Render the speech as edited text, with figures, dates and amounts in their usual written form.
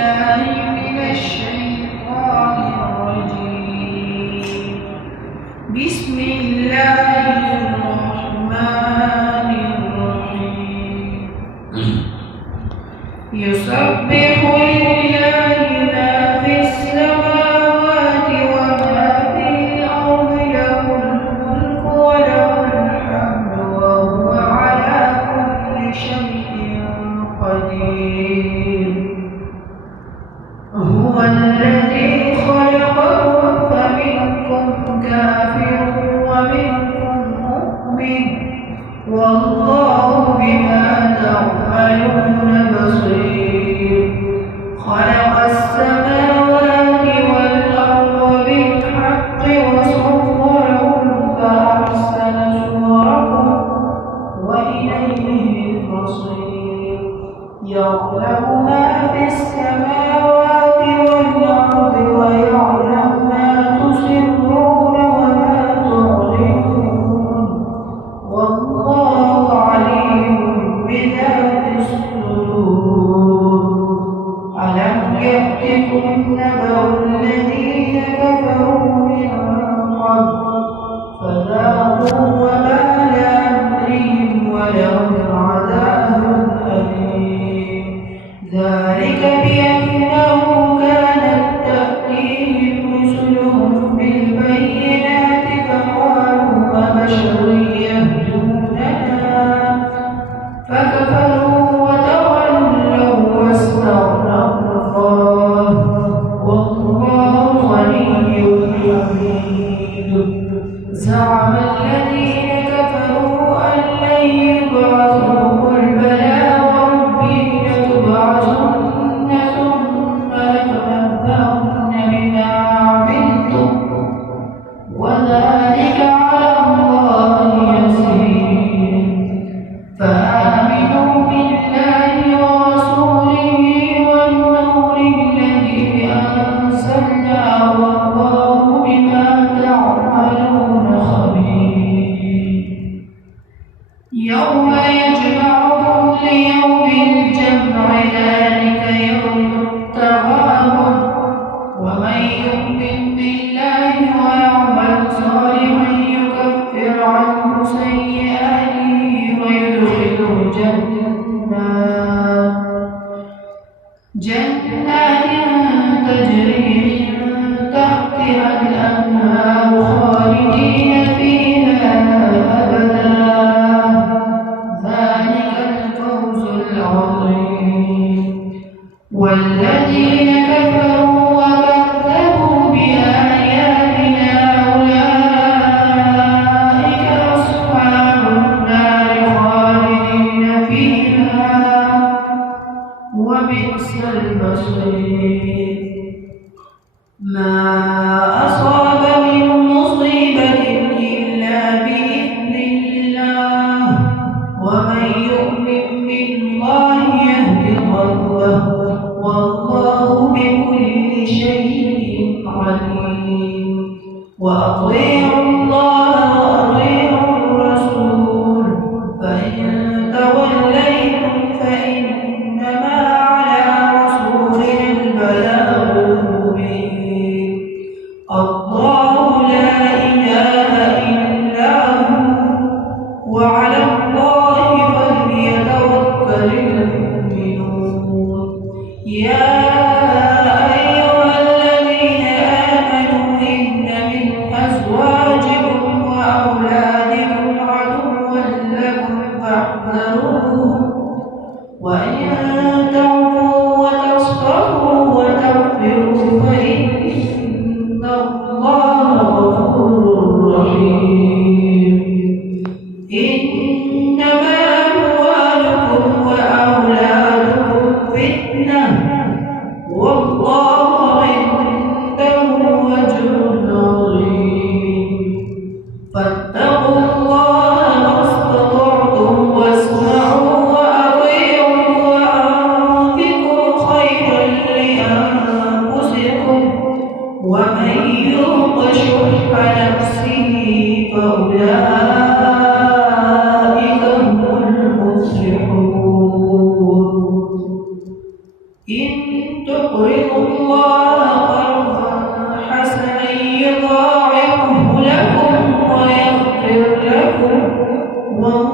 بالله من الشيطان الرجيم. بسم الله الرحمن الرحيم. يسبح لله ما في السماوات وما في الأرض له الملك وله الحمد وهو على كل شيء قدير. هو الذي خلقكم فمنكم كافر ومنكم مؤمن والله بما تعملون بصير. خلق السماوات والأرض بالحق وصوركم فأحسن صوركم وإليه المصير. يعلم ما في السماوات والأرض ويعلم ما تسرون وما تعلنون والله عليم بذات الصدور. ألم يأتكم نبأ الذين كفروا من قبل فذاقوا وبال أمرهم ولهم عذاب أليم. ذلك بأنه كانت تأتيهم رسلهم بالبينات فقالوا أبشر يهدوننا فكفروا وتولوا واستغنى الله والله غني حميد. زعم الذين كفروا أن لن يبعثوا قل بلى وربي لتبعثن ثم لتنبؤن بما عملتم وذلك على الله يسير. فآمنوا بالله ورسوله والنور الذي أنزلنا والله بما تعملون خبير. يوم يجمعكم ليوم الجمع ذلك يوم التغابن. ومن يؤمن بالله ويعمل صالحا يكفر عنه سيئاته ويدخله جنات تجري من تحتها الأنهار خالدين فيها أبدا. ذلك الفوز العظيم. والذين كفروا وكذبوا بآياتنا أولئك أصحاب النار خالدين فيها وبئس المصير. ما أصاب من مصيبة إلا بإذن الله ومن يؤمن بالله يهد قلبه والله بكل شيء عليم. وأطيعوا الله وأطيعوا الرسول فإن توليتم فإنما على رسولنا البلاغ المبين. الله لا إله إلا هو وعلى الله فليتوكل المؤمنون. يا أيها الذين آمنوا إن من أزواجكم وأولادكم عدوا لكم فاحذروهم وإن تعفوا وتصفحوا وتغفروا فإن الله غفور رحيم. إنما أموالكم وأولادكم فتنة والله عنده أجر عظيم. فاتقوا الله ما استطعتم واسمعوا وأطيعوا وأنفقوا خيرا لأنفسكم ومن يوق شح نفسه فأولئك هم المفلحون. إن تقرضوا الله قرضا حسنا يضاعفه لكم ويغفر لكم والله